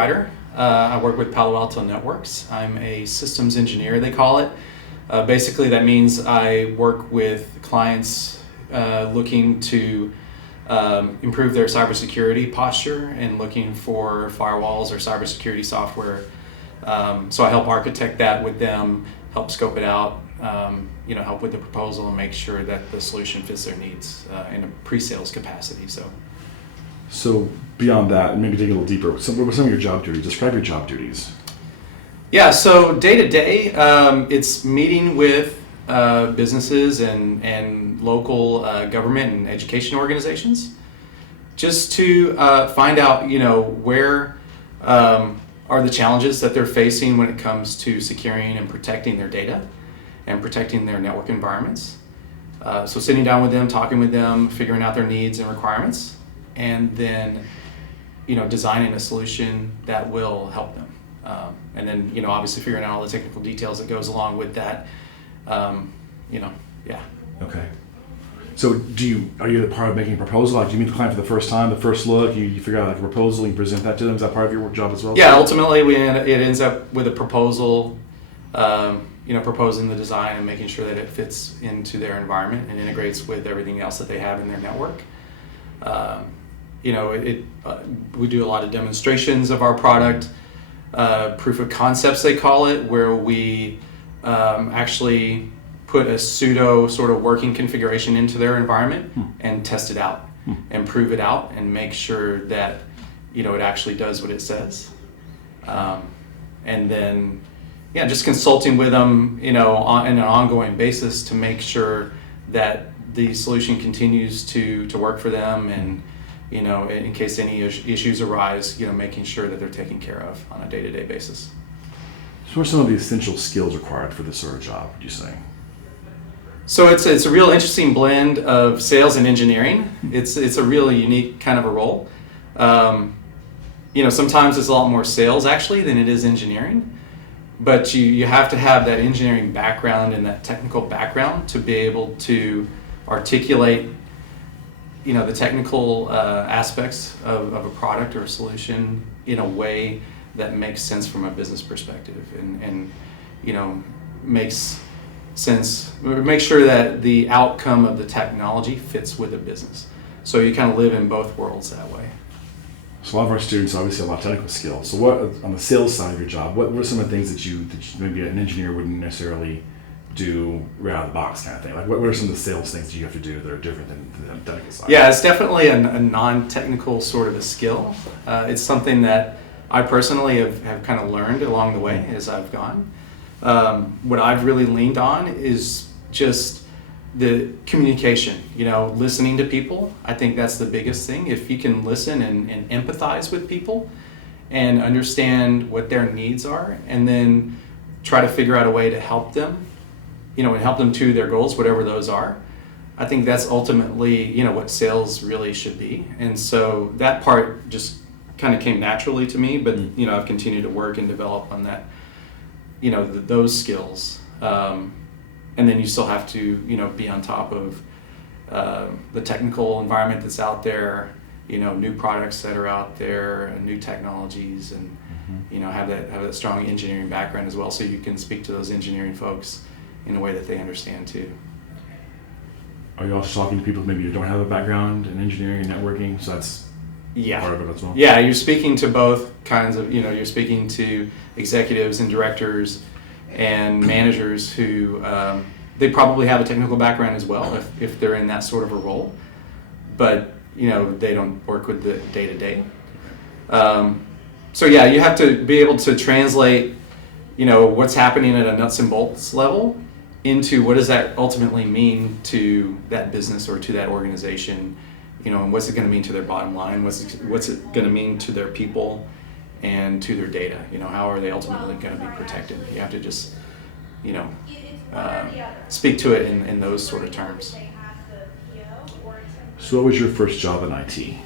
Reiter. I work with Palo Alto Networks. I'm a systems engineer, they call it. Basically, that means I work with clients looking to improve their cybersecurity posture and looking for firewalls or cybersecurity software. So I help architect that with them, help scope it out, help with the proposal and make sure that the solution fits their needs in a pre-sales capacity. So beyond that, and maybe dig a little deeper, what were some of your job duties? Describe your job duties. Yeah, so day to day, it's meeting with businesses and local government and education organizations just to find out, where are the challenges that they're facing when it comes to securing and protecting their data and protecting their network environments. So sitting down with them, talking with them, figuring out their needs and requirements, and then, designing a solution that will help them. And then, obviously figuring out all the technical details that goes along with that. Yeah. Okay. So are you the part of making a proposal? Like, do you meet the client for the first time, the first look, you figure out like a proposal, you present that to them? Is that part of your work job as well? Yeah, ultimately it ends up with a proposal, proposing the design and making sure that it fits into their environment and integrates with everything else that they have in their network. We do a lot of demonstrations of our product, proof of concepts they call it, where we actually put a pseudo sort of working configuration into their environment and test it out and prove it out and make sure that it actually does what it says. And then just consulting with them on an ongoing basis to make sure that the solution continues to work for them, and in case any issues arise, making sure that they're taken care of on a day-to-day basis. So what are some of the essential skills required for this sort of job, would you say? So it's a real interesting blend of sales and engineering. It's a really unique kind of a role. Sometimes it's a lot more sales actually than it is engineering, but you have to have that engineering background and that technical background to be able to articulate the technical aspects of a product or a solution in a way that makes sense from a business perspective and makes sense, make sure that the outcome of the technology fits with the business. So you kind of live in both worlds that way. So a lot of our students obviously have a lot of technical skills. So what, on the sales side of your job, what are some of the things that you maybe an engineer wouldn't necessarily do right out of the box kind of thing? Like what are some of the sales things that you have to do that are different than the technical side? Yeah, it's definitely a non-technical sort of a skill. It's something that I personally have kind of learned along the way as I've gone. What I've really leaned on is just the communication, listening to people. I think that's the biggest thing. If you can listen and empathize with people and understand what their needs are, and then try to figure out a way to help them, and help them to their goals, whatever those are. I think that's ultimately, what sales really should be. And so that part just kind of came naturally to me, but, I've continued to work and develop on that, those skills. And then you still have to, be on top of the technical environment that's out there, new products that are out there, new technologies, and, have that strong engineering background as well, so you can speak to those engineering folks in a way that they understand too. Are you also talking to people maybe who don't have a background in engineering and networking? So that's part of it as well? Yeah, you're speaking to both kinds of, you're speaking to executives and directors and managers who they probably have a technical background as well if they're in that sort of a role, but they don't work with the day-to-day. So yeah, you have to be able to translate what's happening at a nuts and bolts level into what does that ultimately mean to that business or to that organization, and what's it going to mean to their bottom line, what's it going to mean to their people and to their data, how are they ultimately going to be protected. You have to just speak to it in those sort of terms. So what was your first job in IT?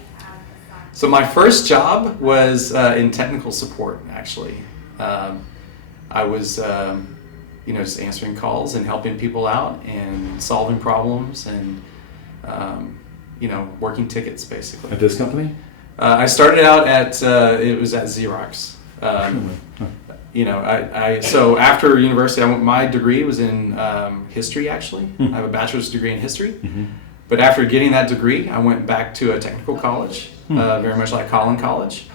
So my first job was in technical support, actually. I was just answering calls and helping people out and solving problems and working tickets basically. At this company? I started out at it was at Xerox. So after university, my degree was in history. Actually, I have a bachelor's degree in history. But after getting that degree, I went back to a technical college, very much like Collin College,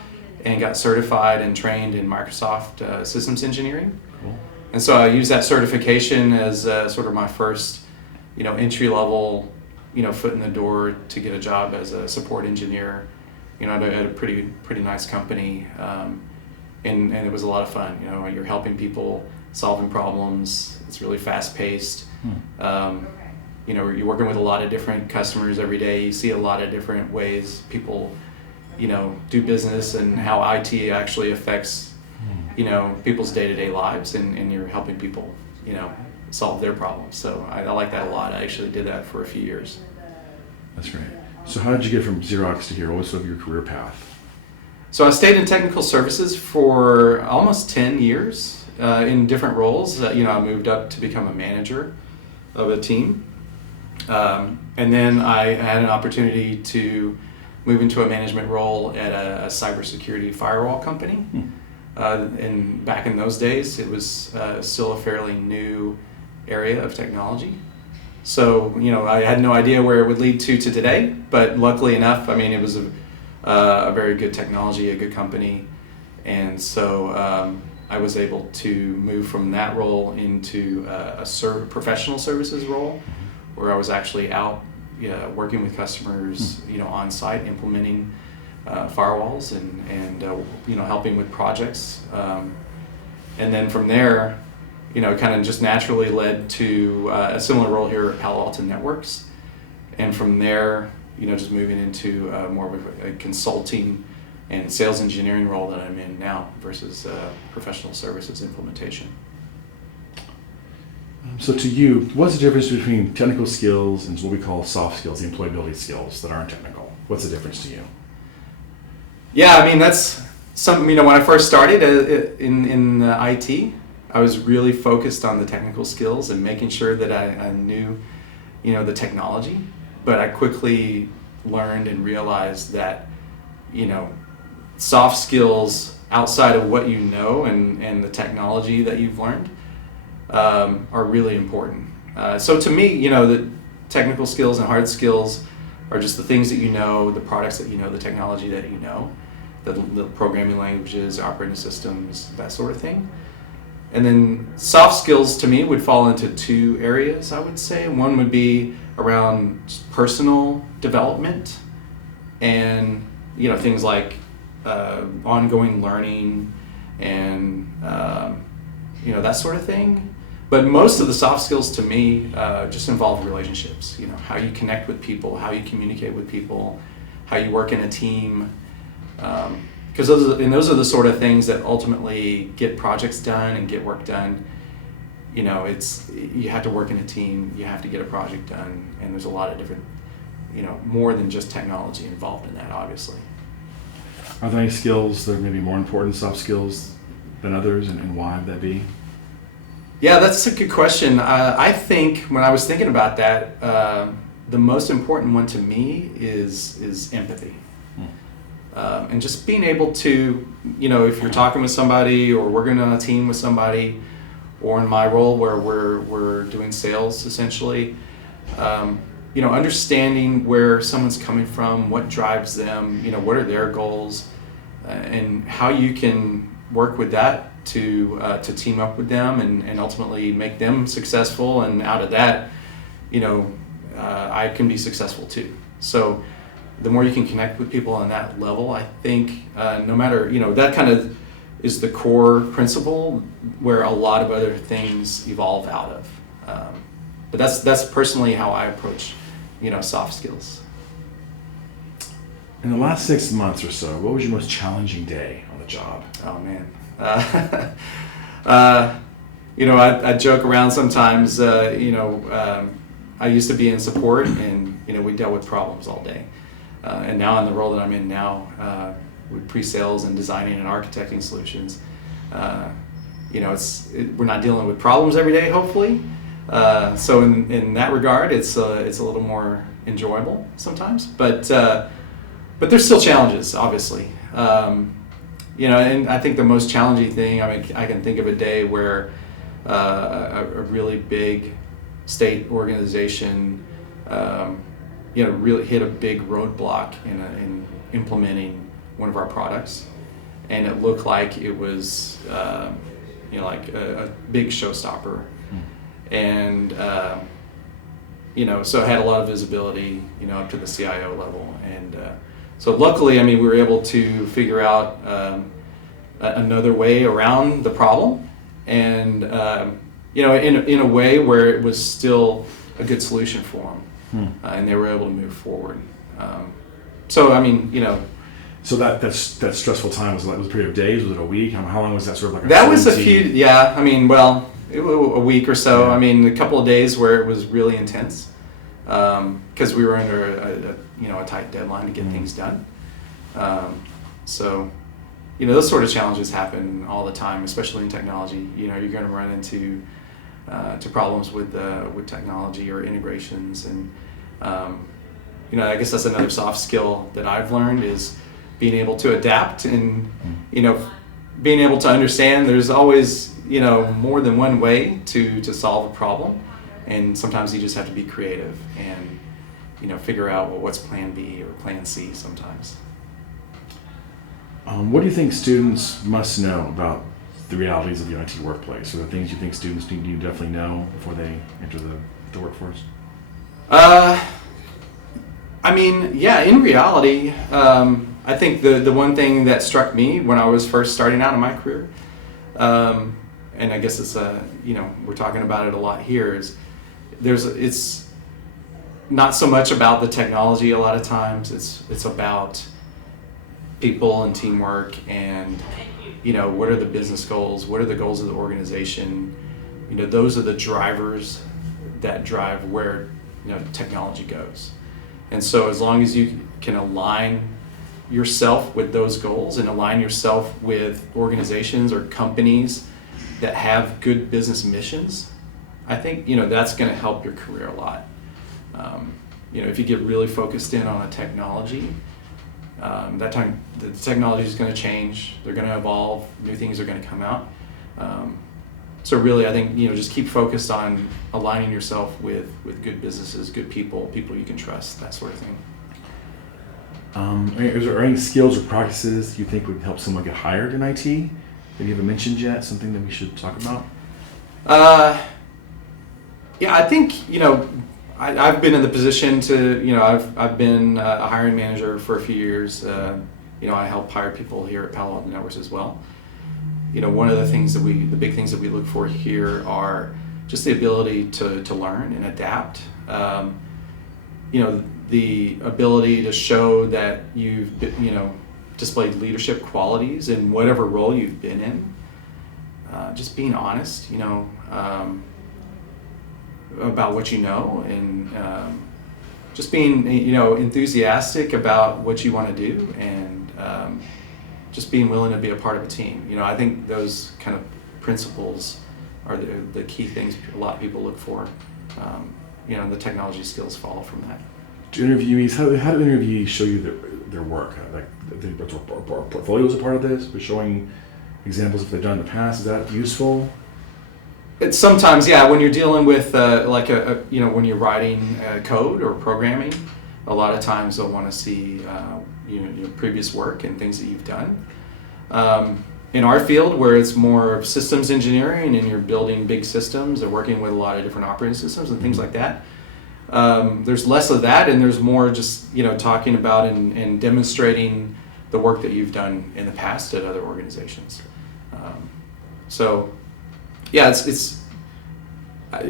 and got certified and trained in Microsoft systems engineering. Cool. And so I used that certification as sort of my first, entry level, foot in the door to get a job as a support engineer. At a pretty nice company, and it was a lot of fun. You're helping people, solving problems. It's really fast paced. You're working with a lot of different customers every day. You see a lot of different ways people, do business and how IT actually affects, people's day-to-day lives, and you're helping people, solve their problems. So I like that a lot. I actually did that for a few years. That's great. So how did you get from Xerox to here? What was sort of your career path? So I stayed in technical services for almost 10 years in different roles. I moved up to become a manager of a team. And then I had an opportunity to move into a management role at a cybersecurity firewall company. And back in those days, it was still a fairly new area of technology. So, I had no idea where it would lead to today, but luckily enough, it was a very good technology, a good company. And so I was able to move from that role into a professional services role, where I was actually out working with customers, on site, implementing firewalls and helping with projects. And then from there, kind of just naturally led to a similar role here at Palo Alto Networks. And from there, just moving into more of a consulting and sales engineering role that I'm in now versus professional services implementation. So to you, what's the difference between technical skills and what we call soft skills, the employability skills that aren't technical? What's the difference to you? Yeah, that's something, when I first started in IT, I was really focused on the technical skills and making sure that I knew, the technology. But I quickly learned and realized that, soft skills outside of what you know and the technology that you've learned are really important. So to me, the technical skills and hard skills are just the things that the products that the technology that the programming languages, operating systems, that sort of thing. And then soft skills to me would fall into two areas, I would say. One would be around personal development and, things like ongoing learning and, that sort of thing. But most of the soft skills to me just involve relationships, how you connect with people, how you communicate with people, how you work in a team. Because those are the sort of things that ultimately get projects done and get work done. You have to work in a team, you have to get a project done, and there's a lot of different, more than just technology involved in that, obviously. Are there any skills that are maybe more important soft skills than others, and why would that be? Yeah, that's a good question. I think when I was thinking about that, the most important one to me is empathy. And just being able to, if you're talking with somebody or working on a team with somebody, or in my role where we're doing sales essentially, understanding where someone's coming from, what drives them, what are their goals, and how you can work with that to team up with them and ultimately make them successful, and out of that, I can be successful too. So the more you can connect with people on that level, I think no matter, that kind of is the core principle where a lot of other things evolve out of. But that's personally how I approach, soft skills. In the last 6 months or so, what was your most challenging day on the job? Oh man. I joke around sometimes, I used to be in support and, we dealt with problems all day. And now in the role that I'm in now, with pre-sales and designing and architecting solutions, we're not dealing with problems every day, hopefully. So in that regard, it's a little more enjoyable sometimes. But but there's still challenges, obviously. And I think the most challenging thing, I mean, I can think of a day where a really big state organization, really hit a big roadblock in implementing one of our products, and it looked like it was, like a big showstopper, and so it had a lot of visibility, up to the CIO level, and so luckily, I mean, we were able to figure out another way around the problem, and in a way where it was still a good solution for them, and they were able to move forward. So I mean, So that stressful time was a period of days? Was it a week? How long was that sort of like? That was a few. Yeah, I mean, well, a week or so. Yeah. I mean, a couple of days where it was really intense, because we were under a tight deadline to get things done. So, those sort of challenges happen all the time, especially in technology. You're going to run into to problems with technology or integrations, and I guess that's another soft skill that I've learned is being able to adapt and being able to understand there's always more than one way to solve a problem, and sometimes you just have to be creative and figure out what's plan B or plan C sometimes. What do you think students must know about the realities of the IT workplace, or the things you think students need to definitely know before they enter the workforce? I mean, yeah, in reality, I think the one thing that struck me when I was first starting out in my career, and I guess it's we're talking about it a lot here, is it's not so much about the technology a lot of times. It's about people and teamwork, and what are the business goals, what are the goals of the organization. Those are the drivers that drive where technology goes. And so as long as you can align yourself with those goals and align yourself with organizations or companies that have good business missions, I think that's going to help your career a lot. If you get really focused in on a technology, that time the technology is going to change. They're going to evolve. New things are going to come out. So really, I think just keep focused on aligning yourself with good businesses, good people you can trust, that sort of thing. Is there any skills or practices you think would help someone get hired in IT that you haven't mentioned yet? Something that we should talk about? Yeah, I think I've been in the position to I've been a hiring manager for a few years. I help hire people here at Palo Alto Networks as well. One of the big things that we look for here are just the ability to learn and adapt. The ability to show that you've displayed leadership qualities in whatever role you've been in. Just being honest, about what you know, and just being enthusiastic about what you want to do, and just being willing to be a part of a team. I think those kind of principles are the key things a lot of people look for. The technology skills follow from that. Do interviewees, how do interviewees show you their work? Like, are portfolios a part of this? But showing examples of what they've done in the past, is that useful? It's sometimes, yeah. When you're dealing with when you're writing code or programming, a lot of times they'll want to see your previous work and things that you've done. In our field, where it's more of systems engineering and you're building big systems or working with a lot of different operating systems and things like that, there's less of that, and there's more just talking about and demonstrating the work that you've done in the past at other organizations. So yeah, it's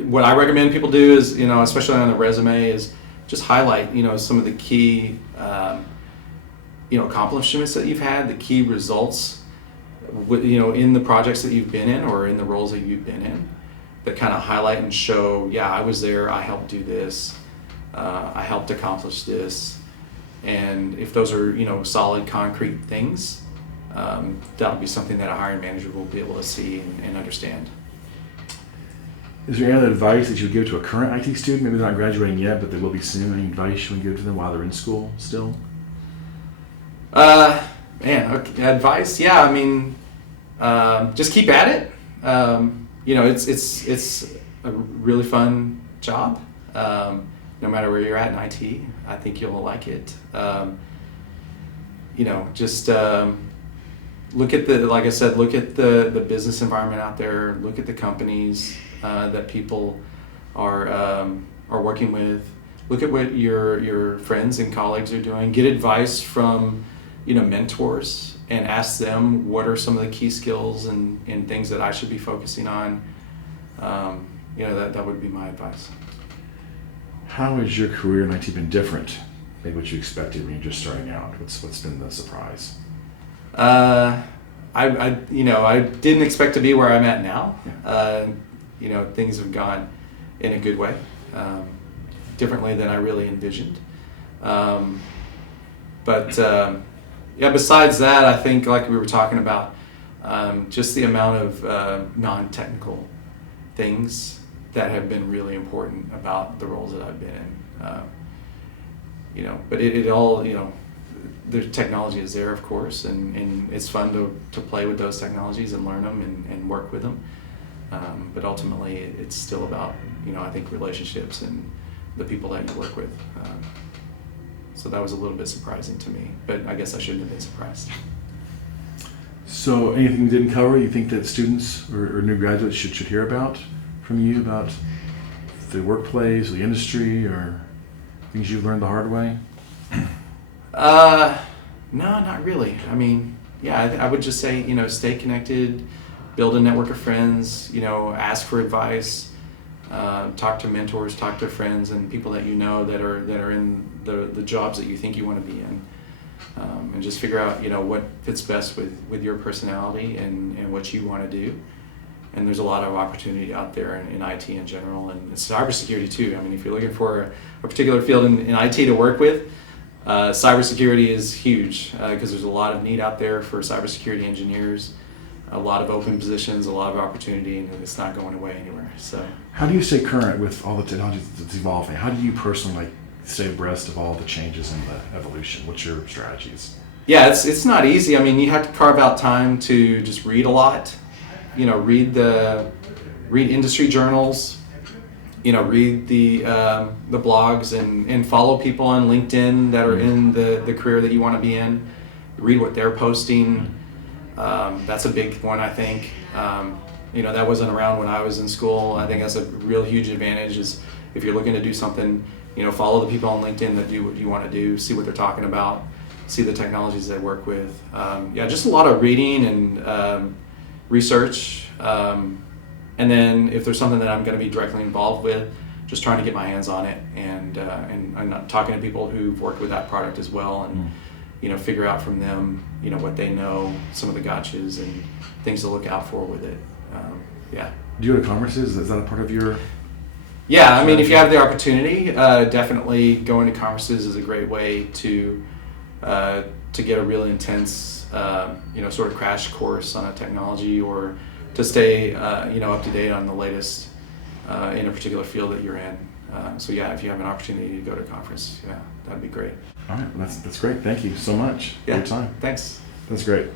what I recommend people do is, especially on the resume, is just highlight some of the key accomplishments that you've had, the key results in the projects that you've been in or in the roles that you've been in, that kind of highlight and show, yeah, I was there, I helped do this, I helped accomplish this. And if those are solid, concrete things, that'll be something that a hiring manager will be able to see and understand. Is there any other advice that you would give to a current IT student? Maybe they're not graduating yet, but they will be soon. Any advice you would give to them while they're in school still? Man, okay, advice. Yeah, I mean, just keep at it. It's a really fun job. No matter where you're at in IT, I think you'll like it. Just look at like I said, look at the business environment out there. Look at the companies that people are working with. Look at what your friends and colleagues are doing. Get advice from mentors and ask them what are some of the key skills and things that I should be focusing on. That would be my advice. How has your career in IT been different? Maybe what you expected when you're just starting out. What's been the surprise? I didn't expect to be where I'm at now. Yeah. Things have gone in a good way, differently than I really envisioned. Besides that, I think like we were talking about, just the amount of non-technical things that have been really important about the roles that I've been in. But it all, the technology is there, of course, and it's fun to play with those technologies and learn them and work with them. But ultimately, it's still about, I think relationships and the people that you work with. So that was a little bit surprising to me, but I guess I shouldn't have been surprised. So anything we didn't cover you think that students or new graduates should hear about from you about the workplace, the industry, or things you've learned the hard way? No, not really. I mean, yeah, I would just say, stay connected, build a network of friends, ask for advice, talk to mentors, talk to friends and people that that are in the jobs that you think you want to be in, and just figure out, what fits best with your personality and what you want to do. And there's a lot of opportunity out there in IT in general, and cybersecurity too. I mean, if you're looking for a particular field in IT to work with, cybersecurity is huge because there's a lot of need out there for cybersecurity engineers, a lot of open positions, a lot of opportunity, and it's not going away anywhere. So, how do you stay current with all the technology that's evolving? How do you personally stay abreast of all the changes in the evolution? What's your strategies? Yeah, it's not easy. I mean, you have to carve out time to just read a lot. Read industry journals, read the blogs and follow people on LinkedIn that are in the career that you want to be in. Read what they're posting. That's a big one, I think. That wasn't around when I was in school. I think that's a real huge advantage is if you're looking to do something, follow the people on LinkedIn that do what you want to do, see what they're talking about, see the technologies they work with. Just a lot of reading and research, and then if there's something that I'm going to be directly involved with, just trying to get my hands on it and I'm talking to people who've worked with that product as well and figure out from them what they know, some of the gotchas and things to look out for with it. Do you go to conferences? Is that a part of your? Yeah, I mean, if you have the opportunity, definitely going to conferences is a great way to get a really intense sort of crash course on a technology or to stay up to date on the latest in a particular field that you're in. If you have an opportunity to go to a conference, that'd be great. All right, that's great. Thank you so much for your time. Thanks. That's great.